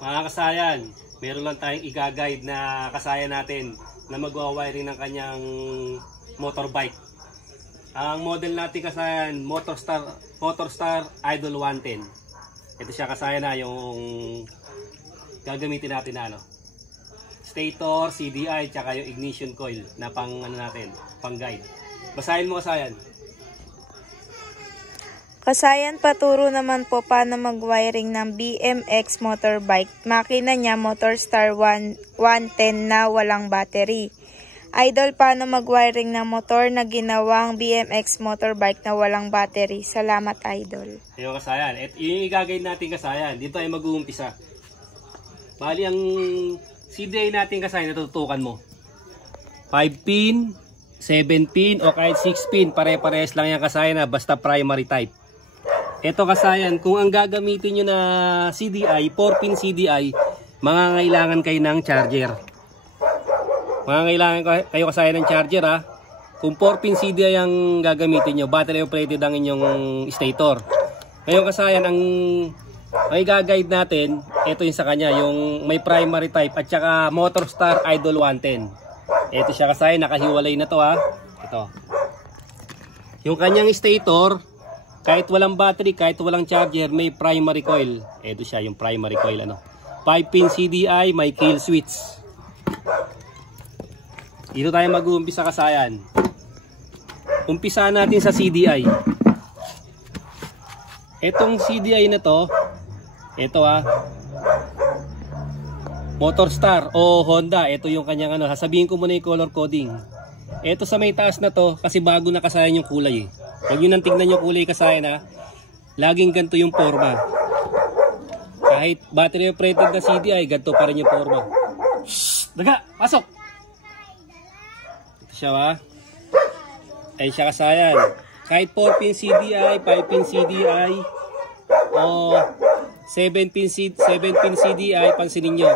Mga kasayan, meron lang tayong i-guide na kasayan natin na magwa-wiring ng kanyang motorbike. Ang model natin kasayan, Motorstar Idol 110. Ito siya kasayan na yung gagamitin natin na stator, CDI, tsaka yung ignition coil na pang pang guide. Basahin mo kasayan. Kasayan, paturo naman po paano mag-wiring ng BMX motorbike. Makina niya Motorstar 110 na walang battery. Idol, paano mag-wiring ng motor na ginawang BMX motorbike na walang battery. Salamat, Idol. Ayun kasayan, yung i-guide natin kasayan, dito ay mag-uumpisa. Bali ang CDI natin kasayan, natutukan mo. 5 pin, 7 pin o kahit 6 pin, pare-parehas lang yan kasayan na basta primary type. Ito kasayan, kung ang gagamitin nyo na CDI, 4 pin CDI, mangangailangan kayo ng charger. Mangangailangan kayo kasayan ng charger ha. Kung 4 pin CDI ang gagamitin nyo, battery operated ang inyong stator. Ngayon kasayan, ang may gagayad natin, ito yung sa kanya, yung may primary type at saka Motorstar Idol 110. Ito siya kasayan, nakahiwalay na to ha. Ito. Yung kanyang stator, kahit walang battery, kahit walang charger, may primary coil. Ito siya, yung primary coil. 5 pin CDI, may kill switch. Dito tayo mag-uumpisa kasayan. Umpisa natin sa CDI. Etong CDI na to, ito Motorstar o Honda. Ito yung kanyang sasabihin ko muna yung color coding. Ito sa may taas na to, kasi bago na kasayan yung kulay eh. Huwag nyo nang tignan yung kulay kasayan ha. Laging ganito yung forma. Kahit battery operated na CDI, ganito pa rin yung forma. Shhh! Daga! Pasok! Ito siya ha. Ay siya kasayan. Kahit 4 pin CDI, 5 pin CDI, o 7 pin CDI, pansinin nyo.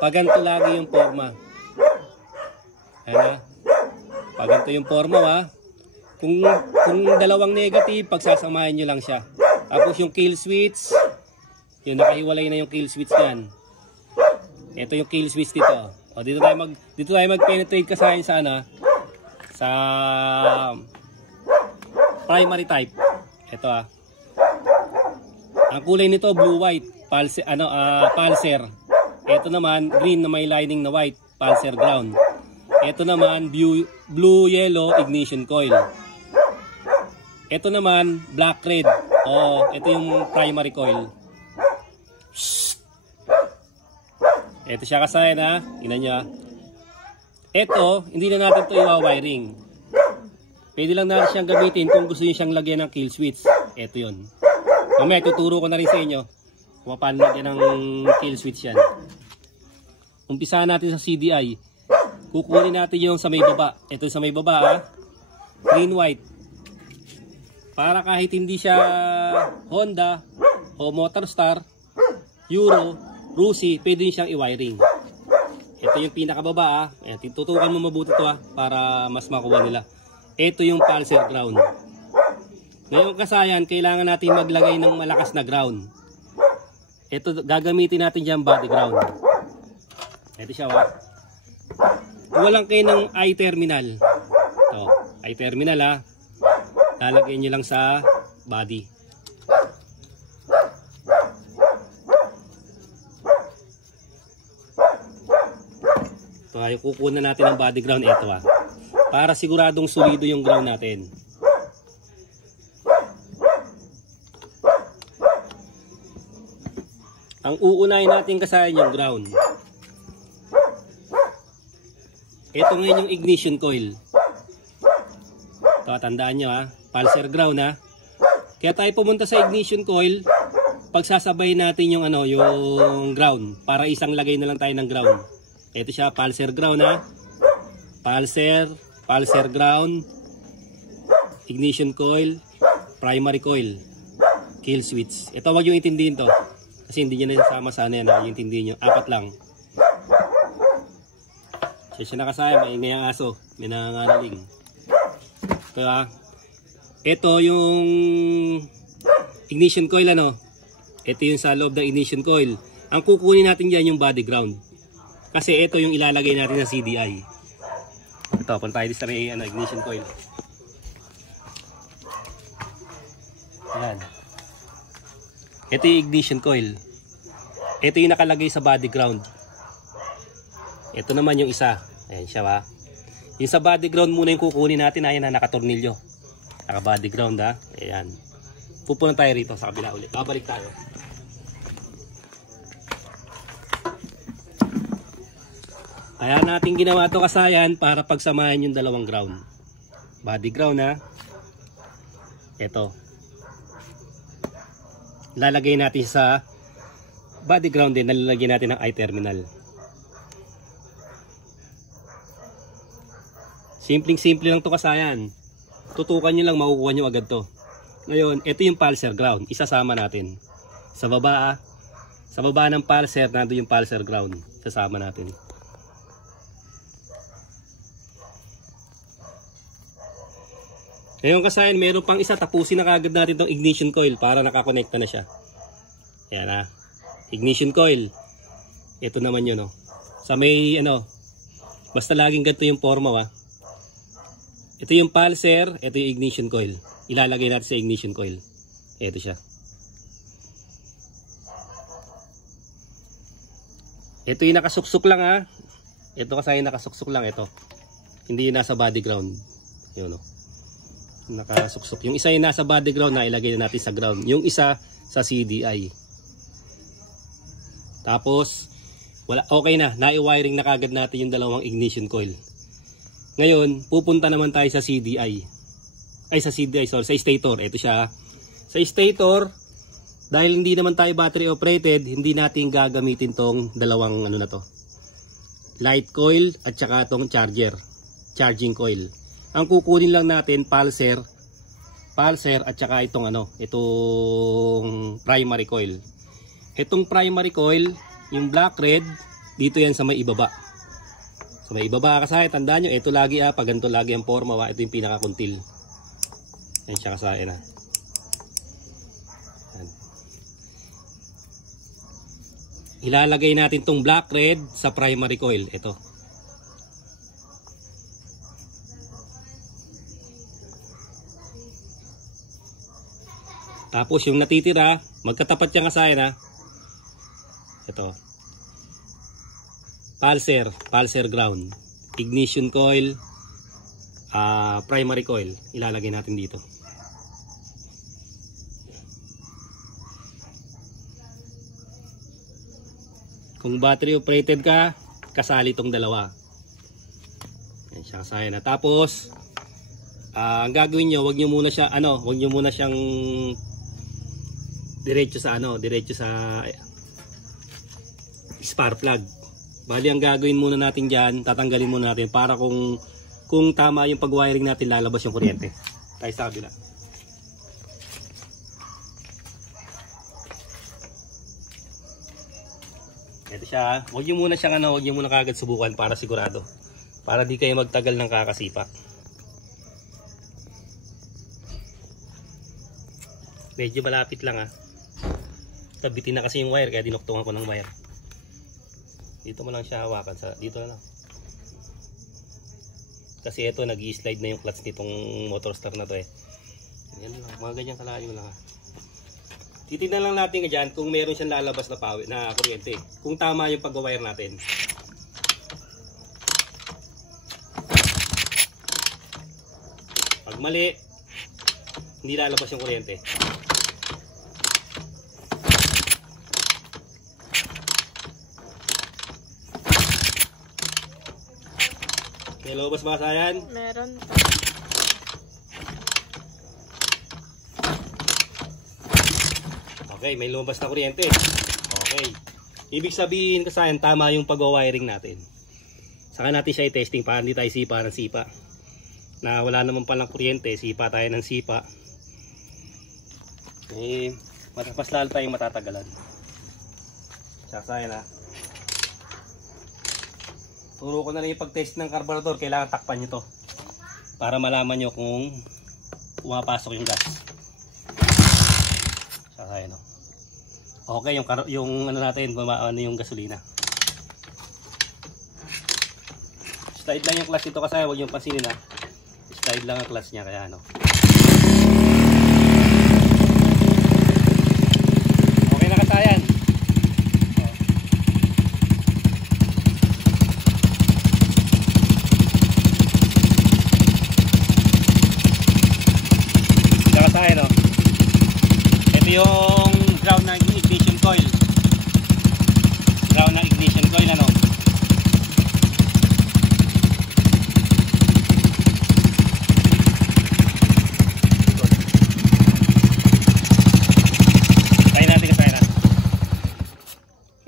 Pag ganito lagi yung forma. Ayan ha. Pag ganito yung forma ha. Kung dalawang negative, pagsasamahin nyo lang siya. Tapos yung kill switch, yung nakahiwalay na yung kill switch yan. Ito yung kill switch dito. O, dito tayo mag-penetrate kasayan sa sa primary type. Ito Ang kulay nito blue-white, pulsar. Ito naman green na may lining na white, pulsar ground. Ito naman blue-yellow ignition coil. Ito naman black-red. Ito yung primary coil. Shhh. Ito siya kasayan ha. Tingnan nyo ha. Ito, hindi na natin ito i-wiring. Pwede lang natin siyang gamitin kung gusto nyo siyang lagyan ng kill switch. Ito yun. Mamaya tuturo ko na rin sa inyo kung paano lagyan ng kill switch yan. Umpisahan natin sa CDI. Kukunin natin yung sa may baba. Ito sa may baba ha. Green white. Para kahit hindi siya Honda o Motorstar, Euro, Rusi, pwede din siyang i-wiring. Ito yung pinakababa ha. Tutukan mo mabuti ito para mas makuha nila. Ito yung pulsar ground. Ngayon kasayan, kailangan natin maglagay ng malakas na ground. Ito gagamitin natin dyan body ground. Ito siya Walang kayo ng I-terminal. Ito, I-terminal ha. Lalagyan nyo lang sa body. Ito yung kukunan natin ng body ground. Ito para siguradong solido yung ground natin. Ang uunahin natin kasayan yung ground. Ito ngayon yung ignition coil. Ito, tandaan nyo pulsar ground Kaya tayo pumunta sa ignition coil, pagsasabay natin yung yung ground para isang lagay na lang tayo ng ground. Ito siya, pulsar ground Pulsar ground, ignition coil, primary coil, kill switch. Ito wag yung intindihin to. Kasi hindi nyo na sasama sana yan yung intindihin nyo. 4 lang. Siya nakasaya, may ngayang aso. May nangangaraling. Ito ito yung ignition coil Ito yung sa loob ng ignition coil. Ang kukunin natin dyan yung body ground. Kasi ito yung ilalagay natin sa CDI. Ito, punta tayo sa may ignition coil. Ayan. Ito yung ignition coil. Ito yung nakalagay sa body ground. Ito naman yung isa. Ayan siya ba? Yung sa body ground muna yung kukunin natin. Ayan na, nakatornilyo. Naka body ground ha. Ayan. Pupunta tayo rito sa kabila ulit. Babalik tayo. Kaya natin ginawa ito kasayan para pagsamahin yung dalawang ground. Body ground ha. Ito. Lalagay natin sa body ground din. Lalagyan natin ng I-terminal. Simpleng-simple lang ito kasayan. Tutukan nyo lang, makukuha nyo agad to. Ngayon, ito yung pulser ground. Isasama natin. Sa baba sa baba ng pulser, nandun yung pulser ground. Sasama natin. Ngayon kasayan, meron pang isa. Tapusin na kagad natin itong ignition coil para nakakonekta na siya. Ayan ha. Ignition coil. Ito naman yun. Oh. Sa may basta laging ganito yung forma ha. Ito yung pulser. Ito yung ignition coil. Ilalagay natin sa ignition coil. Ito siya. Ito yung nakasuksok lang ha. Ito kasayan nakasuksok lang. Ito. Hindi yung nasa body ground. Yun o. Nakasuksok. Yung isa yung nasa body ground na ilagay na natin sa ground. Yung isa sa CDI. Tapos okay na. Nai-wiring na kagad natin yung dalawang ignition coil. Ngayon, pupunta naman tayo sa CDI. Ay sa CDI, sorry, sa stator. Ito siya. Sa stator, dahil hindi naman tayo battery operated, hindi natin gagamitin tong dalawang na to. Light coil at saka tong charging coil. Ang kukunin lang natin pulser at saka itong itong primary coil. Itong primary coil, yung black red, dito yan sa may ibaba. Sa may ibaba kasaya, tandaan nyo, ito lagi pag ganito lagi ang forma, ito yung pinaka-kuntil. Yan siya kasaya na. Yan. Ilalagay natin tong black red sa primary coil. Ito. Tapos yung natitira, magkatapat yung kasaya na. Ito. Pulser ground. Ignition coil. Primary coil. Ilalagay natin dito. Kung battery operated ka, kasali itong dalawa. Yan siya kasaya na. Tapos, ang gagawin nyo, wag nyo muna siyang diretso sa spark plug. Bali ang gagawin muna natin diyan, tatanggalin muna natin para kung tama yung pag-wiring natin, lalabas yung kuryente. Tayo sa kabila. Ito siya. Huwag niyo muna kagad subukan para sigurado. Para di kayo magtagal ng kakasipak. Medyo malapit lang Tabitin na kasi yung wire kaya dinuktungan ko ng wire. Dito mo lang siya hawakan, dito na lang. Kasi ito nag-i-slide na yung clutch nitong motor start na to Yan lang, mga ganyan kalayo lang Titignan lang natin dyan kung meron siyang lalabas na kuryente. Kung tama yung pag-wire natin. Pag mali, hindi lalabas yung kuryente. May lumabas ba kasayan? Meron. Okay, may lumabas na kuryente. Okay. Ibig sabihin kasayan, tama yung pag-wiring natin. Saka natin siya i-testing para hindi tayo sipa ng sipa. Na wala naman palang kuryente, sipa tayo ng sipa. Mas lalo tayong matatagalan. Kasayan Turo ko na lang yung pag-test ng carburetor. Kailangan takpan nyo to para malaman nyo kung pumapasok yung gas. Saka Okay, yung ano natin, ano yung gasolina. Slide lang yung clutch ito kasi huwag yung pansinin ha. Slide lang ang clutch niya kaya ano. Okay na kasayan. Kasayan oh. Ito yung ground ng ignition coil. Ground ng ignition coil ano.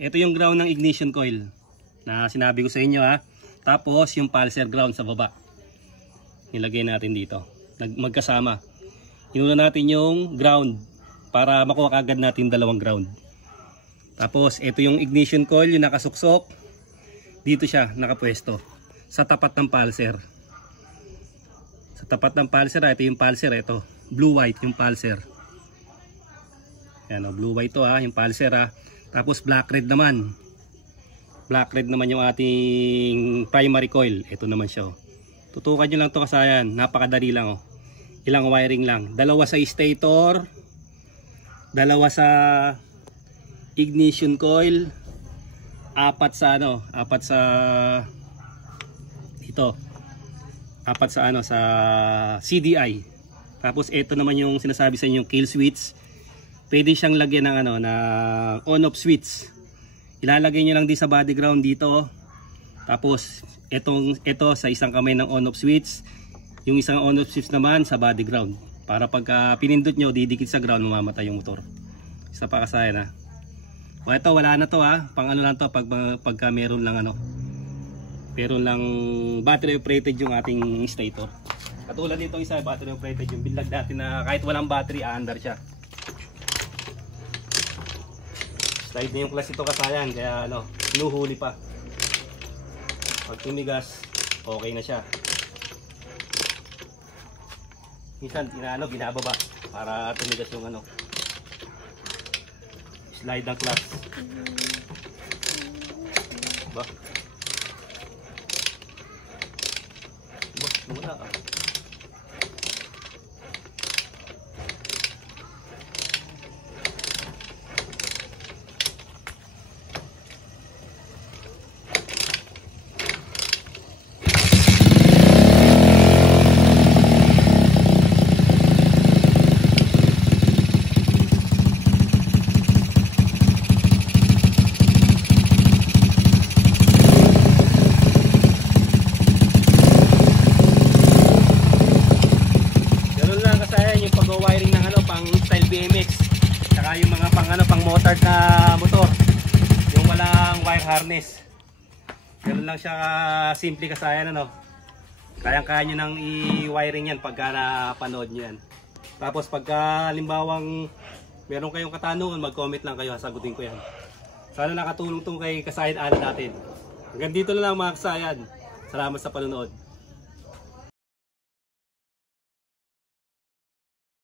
Ito yung ground ng ignition coil na sinabi ko sa inyo ha. Tapos yung pulser ground sa baba. Nilagay natin dito. Magkasama. Inuna natin yung ground para makuha kagad natin dalawang ground. Tapos ito yung ignition coil, yung nakasuksok. Dito siya nakapwesto. Sa tapat ng pulser. Sa tapat ng pulser, ito yung pulser. Ito. Blue-white yung pulser. Yan o, blue-white to ha, yung pulser ha. Tapos black red naman. Black red naman yung ating primary coil. Ito naman siya. Oh. Tutukan nyo lang to kasayan. Napakadali lang. Oh. Ilang wiring lang. Dalawa sa stator. Dalawa sa ignition coil. Apat sa ano. Apat sa ito. Apat sa ano. Sa CDI. Tapos ito naman yung sinasabi sa inyo kill switch. Pwede siyang lagyan ng ano na on-off switch. Ilalagay niyo lang din sa body ground dito. Tapos ito sa isang kamay ng on-off switch, yung isang on-off switch naman sa body ground. Para pagka pinindot niyo didikit sa ground mamamatay yung motor. Isa pa kasayan ha. O ito wala na to ha. Pang ano lang to pagka meron lang ano. Meron lang battery operated yung ating stator. Katulad nito isa battery operated yung binlag natin na kahit walang battery aandar siya. Slide na yung clutch ito kasayan, kaya ano, hinuhuli pa. Pag tumigas, okay na siya. Minsan, binababa para tumigas yung ano. Slide ang clutch. Ba? Wala ka. Yung mga pang motor na motor, yung walang wire harness. Ganun lang siya simple kasayan ano. Kayang-kaya nyo nang i-wiring yan pagka napanood nyo yan. Tapos pagka limbawang meron kayong katanungan, mag-comment lang kayo, sagutin ko yan. Sana nakatulong tong kay kasayan natin. Hanggang dito na lang mga kasayan. Salamat sa panonood.